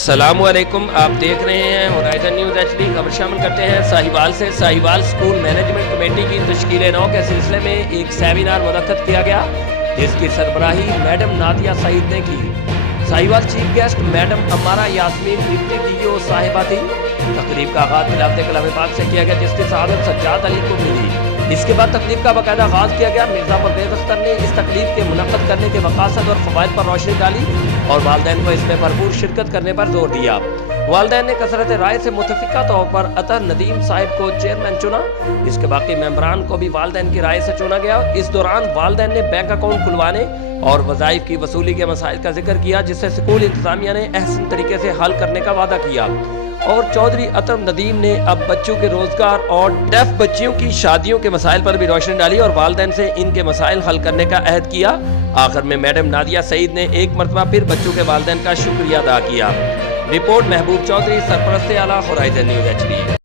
السلام علیکم، آپ دیکھ رہے ہیں ہورائزن نیوز ایچ ڈی۔ خبر شامل کرتے ہیں ساہیوال سے۔ ساہیوال اسکول مینجمنٹ کمیٹی کی تشکیل نو کے سلسلے میں ایک سیمینار منعقد کیا گیا، جس کی سربراہی میڈم نادیہ سعید نے کی۔ Sahiwal chief guest madam Amara Yasmin deputy D O صاحبہ تھی۔ تقریب کا آغاز تلاوت کلام پاک سے کیا گیا، جس کی سعادت سجاد علی کو ملی۔ اس کے بعد تقریب کا باقاعدہ آغاز کیا گیا۔ مرزا پرویز اختر نے اس تقریب کے منعقد کرنے کے مقاصد اور فوائد پر روشنی ڈالی اور والدین کو اس میں بھرپور شرکت کرنے پر زور دیا۔ والدین نے کثرت رائے سے متفقہ طور پر عطر ندیم صاحب کو چیئرمین چنا۔ اس کے باقی ممبران کو بھی والدین کی رائے سے چنا گیا۔ اس دوران والدین نے بینک اکاؤنٹ کھلوانے اور وظائف کی وصولی کے مسائل کا ذکر کیا، جس سے اسکول انتظامیہ نے احسن طریقے سے حل کرنے کا وعدہ کیا۔ اور چودھری عطر ندیم نے اب بچوں کے روزگار اور ڈیف بچیوں کی شادیوں کے مسائل پر بھی روشنی ڈالی اور والدین سے ان کے مسائل حل کرنے کا عہد کیا۔ آخر میں میڈم نادیہ سعید نے ایک مرتبہ پھر بچوں کے والدین کا شکریہ ادا کیا۔ رپورٹ محبوب چودھری، سرپرست اعلیٰ ہورائزن نیوز ایچ ڈی۔